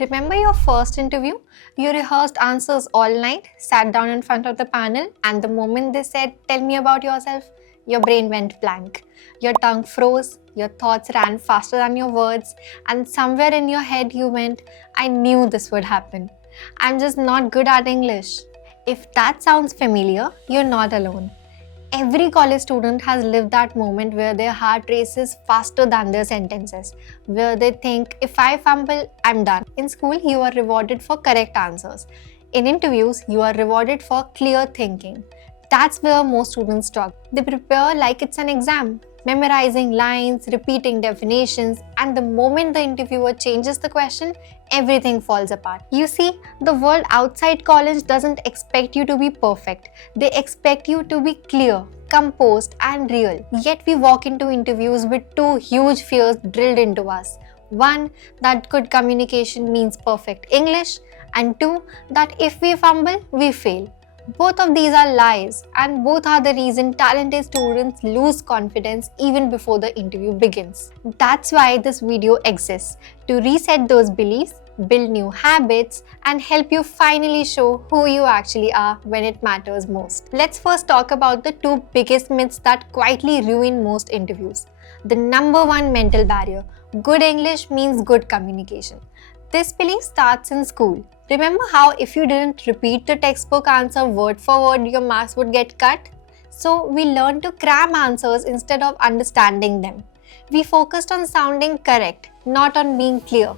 Remember your first interview? You rehearsed answers all night, sat down in front of the panel, and the moment they said, "Tell me about yourself," your brain went blank. Your tongue froze, your thoughts ran faster than your words, and somewhere in your head you went, "I knew this would happen. I'm just not good at English." If that sounds familiar, you're not alone. Every college student has lived that moment where their heart races faster than their sentences, where they think, if I fumble, I'm done. In school, you are rewarded for correct answers. In interviews, you are rewarded for clear thinking. That's where most students struggle. They prepare like it's an exam, memorizing lines, repeating definitions, and the moment the interviewer changes the question, everything falls apart. You see, the world outside college doesn't expect you to be perfect. They expect you to be clear, composed, and real. Yet we walk into interviews with two huge fears drilled into us. One, that good communication means perfect English, and two, that if we fumble, we fail. Both of these are lies, and both are the reason talented students lose confidence even before the interview begins. That's why this video exists, to reset those beliefs, build new habits, and help you finally show who you actually are when it matters most. Let's first talk about the two biggest myths that quietly ruin most interviews. The number one mental barrier: good English means good communication. This belief starts in school. Remember how if you didn't repeat the textbook answer word for word, your marks would get cut? So we learned to cram answers instead of understanding them. We focused on sounding correct, not on being clear.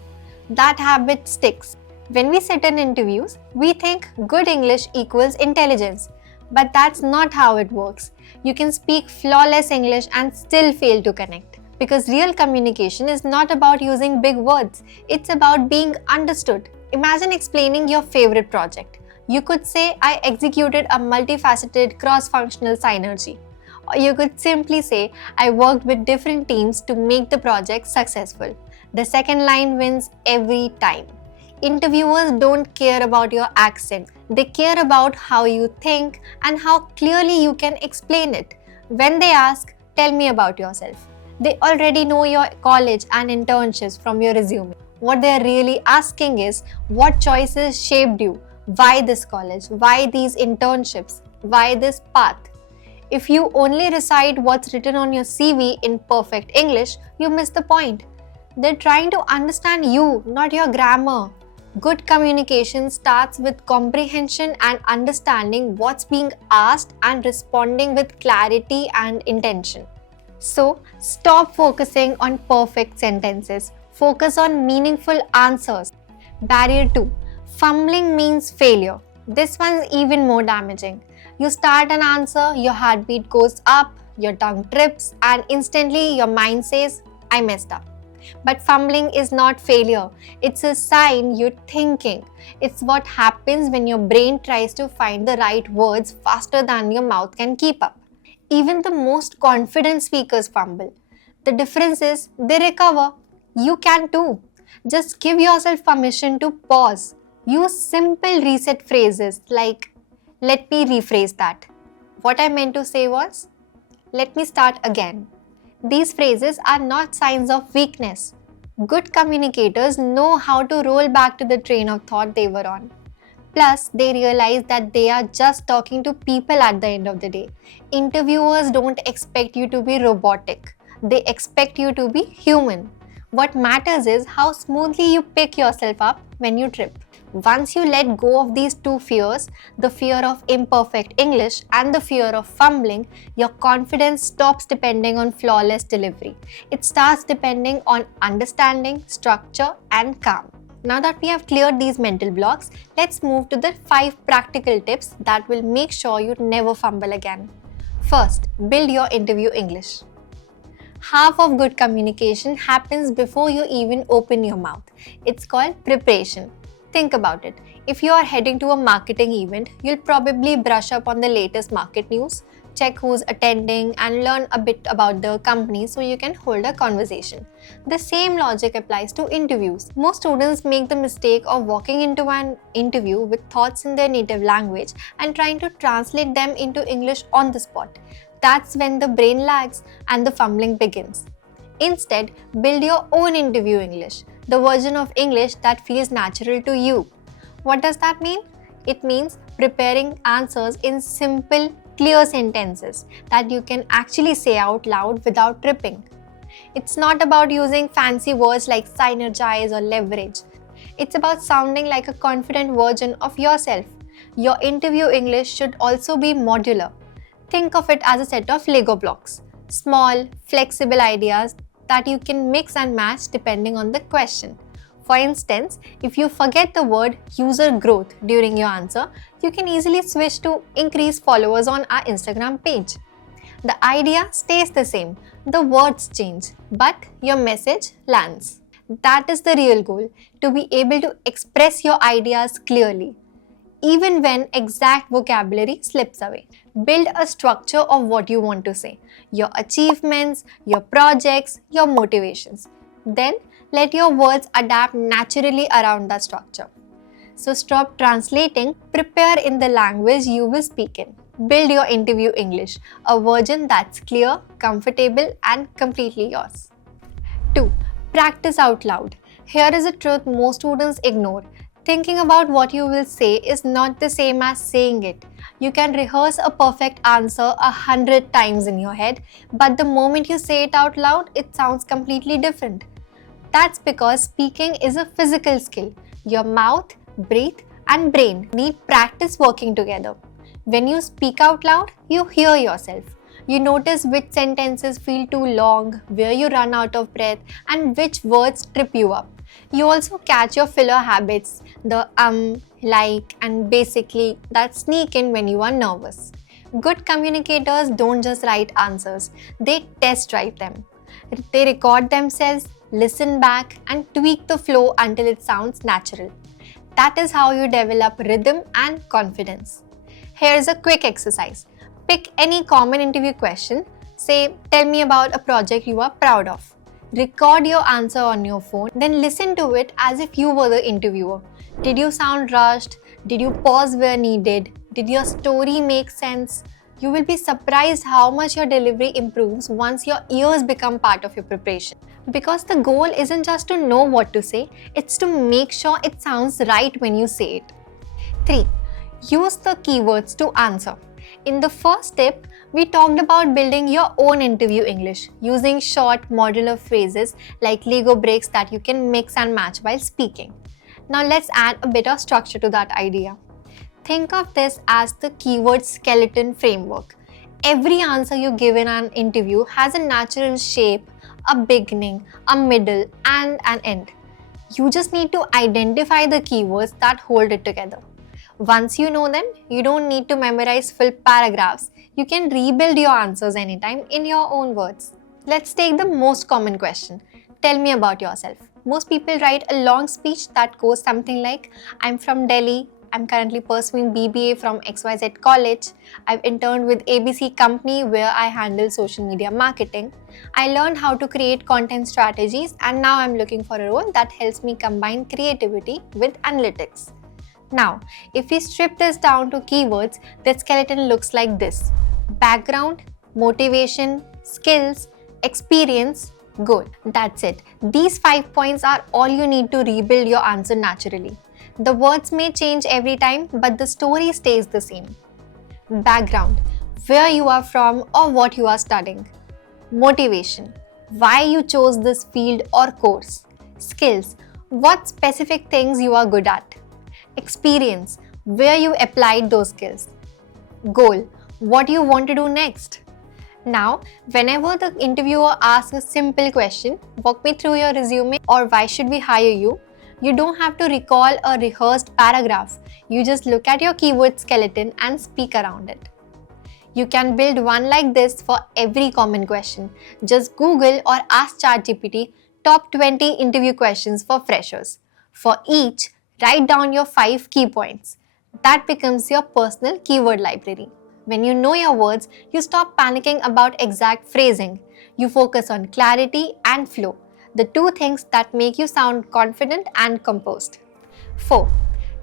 That habit sticks. When we sit in interviews, we think good English equals intelligence. But that's not how it works. You can speak flawless English and still fail to connect. Because real communication is not about using big words, it's about being understood. Imagine explaining your favorite project. You could say, "I executed a multifaceted cross-functional synergy." Or you could simply say, "I worked with different teams to make the project successful." The second line wins every time. Interviewers don't care about your accent. They care about how you think and how clearly you can explain it. When they ask, "Tell me about yourself," they already know your college and internships from your resume. What they're really asking is, what choices shaped you? Why this college? Why these internships? Why this path? If you only recite what's written on your CV in perfect English, you miss the point. They're trying to understand you, not your grammar. Good communication starts with comprehension and understanding what's being asked and responding with clarity and intention. So, stop focusing on perfect sentences. Focus on meaningful answers. Barrier 2. Fumbling means failure. This one's even more damaging. You start an answer, your heartbeat goes up, your tongue trips, and instantly your mind says, "I messed up." But fumbling is not failure. It's a sign you're thinking. It's what happens when your brain tries to find the right words faster than your mouth can keep up. Even the most confident speakers fumble. The difference is they recover. You can too. Just give yourself permission to pause. Use simple reset phrases like, "Let me rephrase that. What I meant to say was, let me start again." These phrases are not signs of weakness. Good communicators know how to roll back to the train of thought they were on. Plus, they realize that they are just talking to people at the end of the day. Interviewers don't expect you to be robotic. They expect you to be human. What matters is how smoothly you pick yourself up when you trip. Once you let go of these two fears, the fear of imperfect English and the fear of fumbling, your confidence stops depending on flawless delivery. It starts depending on understanding, structure, and calm. Now that we have cleared these mental blocks, let's move to the 5 practical tips that will make sure you never fumble again. First, build your interview English. Half of good communication happens before you even open your mouth. It's called preparation. Think about it. If you are heading to a marketing event, you'll probably brush up on the latest market news, check who's attending, and learn a bit about the company so you can hold a conversation. The same logic applies to interviews. Most students make the mistake of walking into an interview with thoughts in their native language and trying to translate them into English on the spot. That's when the brain lags and the fumbling begins. Instead, build your own interview English. the version of English that feels natural to you. What does that mean? It means preparing answers in simple, clear sentences that you can actually say out loud without tripping. It's not about using fancy words like synergize or leverage. It's about sounding like a confident version of yourself. Your interview English should also be modular. Think of it as a set of Lego blocks, small, flexible ideas that you can mix and match depending on the question. For instance, if you forget the word user growth during your answer, you can easily switch to increase followers on our Instagram page. The idea stays the same, the words change, but your message lands. That is the real goal, to be able to express your ideas clearly, even when exact vocabulary slips away. Build a structure of what you want to say, your achievements, your projects, your motivations. Then let your words adapt naturally around that structure. So stop translating, prepare in the language you will speak in. Build your interview English, a version that's clear, comfortable, and completely yours. 2. Practice out loud. Here is a truth most students ignore. Thinking about what you will say is not the same as saying it. You can rehearse a perfect answer 100 times in your head, but the moment you say it out loud, it sounds completely different. That's because speaking is a physical skill. Your mouth, breath, and brain need practice working together. When you speak out loud, you hear yourself. You notice which sentences feel too long, where you run out of breath, and which words trip you up. You also catch your filler habits, the like, and basically that sneak in when you are nervous. Good communicators don't just write answers, they test write them. They record themselves, listen back, and tweak the flow until it sounds natural. That is how you develop rhythm and confidence. Here's a quick exercise. Pick any common interview question. Say, tell me about a project you are proud of. Record your answer on your phone, then listen to it as if you were the interviewer. Did you sound rushed? Did you pause where needed? Did your story make sense? You will be surprised how much your delivery improves once your ears become part of your preparation. Because the goal isn't just to know what to say, it's to make sure it sounds right when you say it. 3. Use the keywords to answer. In the first tip, we talked about building your own interview English using short modular phrases like Lego bricks that you can mix and match while speaking. Now let's add a bit of structure to that idea. Think of this as the keyword skeleton framework. Every answer you give in an interview has a natural shape, a beginning, a middle, and an end. You just need to identify the keywords that hold it together. Once you know them, you don't need to memorize full paragraphs. You can rebuild your answers anytime in your own words. Let's take the most common question. Tell me about yourself. Most people write a long speech that goes something like, I'm from Delhi, I'm currently pursuing BBA from XYZ college, I've interned with ABC company where I handle social media marketing, I learned how to create content strategies, and now I'm looking for a role that helps me combine creativity with analytics. Now, if we strip this down to keywords, the skeleton looks like this: background, motivation, skills, experience, goal. That's it. These 5 points are all you need to rebuild your answer naturally. The words may change every time, but the story stays the same. Background: where you are from or what you are studying. Motivation: why you chose this field or course. Skills: what specific things you are good at. Experience: where you applied those skills. Goal: what you want to do next. Now, whenever the interviewer asks a simple question, walk me through your resume or why should we hire you, you don't have to recall a rehearsed paragraph. You just look at your keyword skeleton and speak around it. You can build one like this for every common question. Just Google or ask ChatGPT top 20 interview questions for freshers. For each, write down your 5 key points. That becomes your personal keyword library. When you know your words, you stop panicking about exact phrasing. You focus on clarity and flow, the two things that make you sound confident and composed. 4.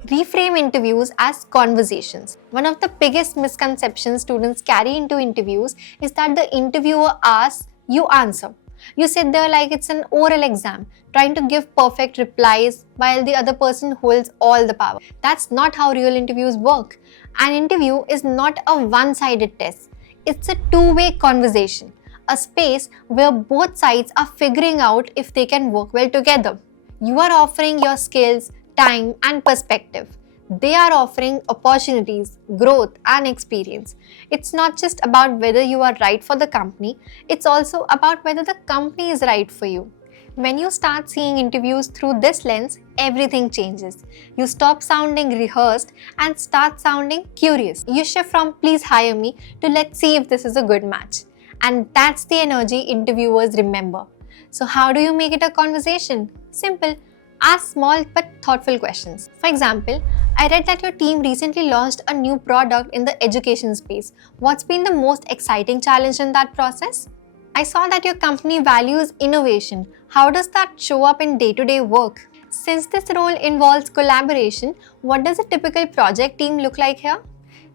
Reframe interviews as conversations. One of the biggest misconceptions students carry into interviews is that the interviewer asks, you answer. You sit there like it's an oral exam, trying to give perfect replies while the other person holds all the power. That's not how real interviews work. An interview is not a one-sided test. It's a two-way conversation, a space where both sides are figuring out if they can work well together. You are offering your skills, time, and perspective. They are offering opportunities, growth, and experience. It's not just about whether you are right for the company, it's also about whether the company is right for you. When you start seeing interviews through this lens, everything changes. You stop sounding rehearsed and start sounding curious. You shift from please hire me to let's see if this is a good match. And that's the energy interviewers remember. So, how do you make it a conversation? Simple. Ask small but thoughtful questions. For example, I read that your team recently launched a new product in the education space. What's been the most exciting challenge in that process? I saw that your company values innovation. How does that show up in day-to-day work? Since this role involves collaboration, what does a typical project team look like here?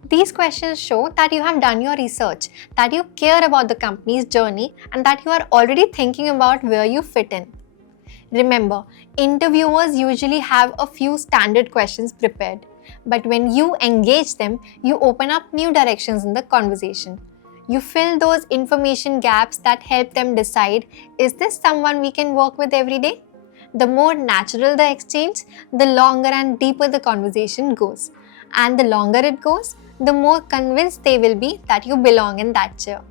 These questions show that you have done your research, that you care about the company's journey, and that you are already thinking about where you fit in. Remember, interviewers usually have a few standard questions prepared, but when you engage them, you open up new directions in the conversation. You fill those information gaps that help them decide, is this someone we can work with every day? The more natural the exchange, the longer and deeper the conversation goes. And the longer it goes, the more convinced they will be that you belong in that chair.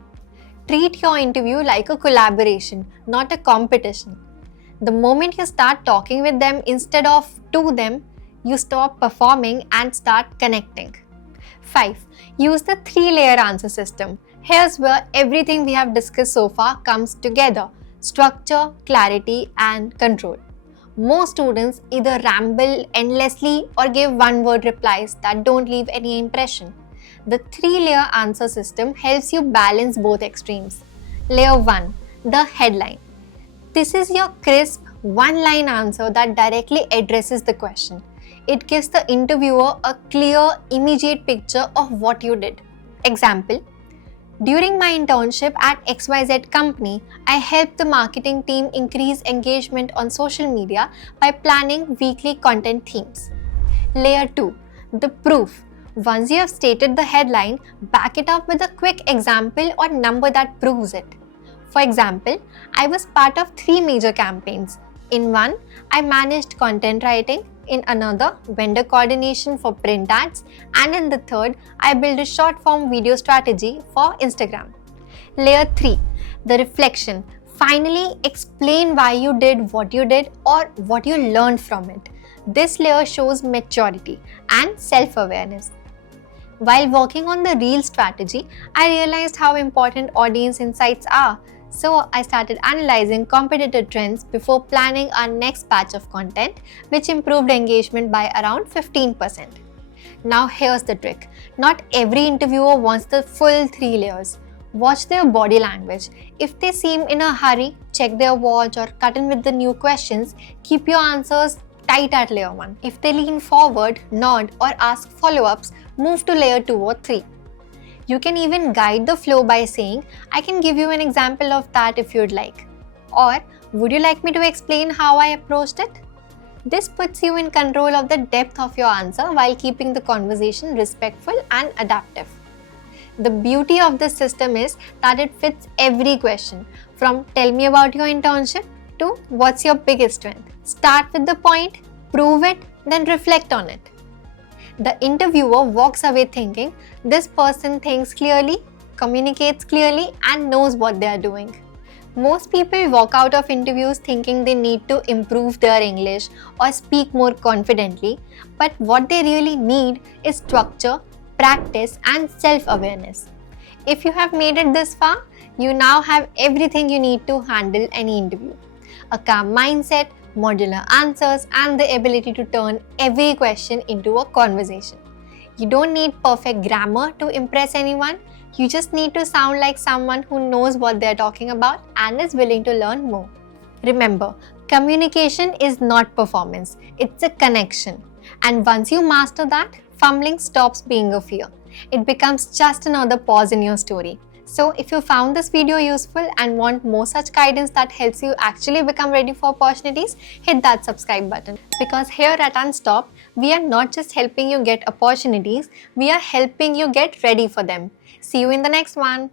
Treat your interview like a collaboration, not a competition. The moment you start talking with them instead of to them, you stop performing and start connecting. 5. Use the 3-layer answer system. Here's where everything we have discussed so far comes together: structure, clarity, and control. Most students either ramble endlessly or give one-word replies that don't leave any impression. The 3-layer answer system helps you balance both extremes. Layer 1. The headline. This is your crisp, one-line answer that directly addresses the question. It gives the interviewer a clear, immediate picture of what you did. Example: during my internship at XYZ company, I helped the marketing team increase engagement on social media by planning weekly content themes. Layer 2. The proof. Once you have stated the headline, back it up with a quick example or number that proves it. For example, I was part of 3 major campaigns. In one, I managed content writing. In another, vendor coordination for print ads. And in the third, I built a short form video strategy for Instagram. Layer 3. The reflection. Finally, explain why you did what you did or what you learned from it. This layer shows maturity and self-awareness. While working on the reel strategy, I realized how important audience insights are. So I started analyzing competitor trends before planning our next batch of content, which improved engagement by around 15%. Now here's the trick. Not every interviewer wants the full 3 layers. Watch their body language. If they seem in a hurry, check their watch or cut in with the new questions. Keep your answers tight at layer 1. If they lean forward, nod or ask follow-ups, move to layer 2 or 3. You can even guide the flow by saying, I can give you an example of that if you'd like. Or, would you like me to explain how I approached it? This puts you in control of the depth of your answer while keeping the conversation respectful and adaptive. The beauty of this system is that it fits every question, from tell me about your internship to what's your biggest strength. Start with the point, prove it, then reflect on it. The interviewer walks away thinking, this person thinks clearly, communicates clearly, and knows what they are doing. Most people walk out of interviews thinking they need to improve their English or speak more confidently, but what they really need is structure, practice, and self-awareness. If you have made it this far, you now have everything you need to handle any interview. A calm mindset, modular answers, and the ability to turn every question into a conversation. You don't need perfect grammar to impress anyone. You just need to sound like someone who knows what they're talking about and is willing to learn more. Remember, communication is not performance, it's a connection. And once you master that, fumbling stops being a fear. It becomes just another pause in your story. So if you found this video useful and want more such guidance that helps you actually become ready for opportunities, hit that subscribe button. Because here at Unstop, we are not just helping you get opportunities, we are helping you get ready for them. See you in the next one.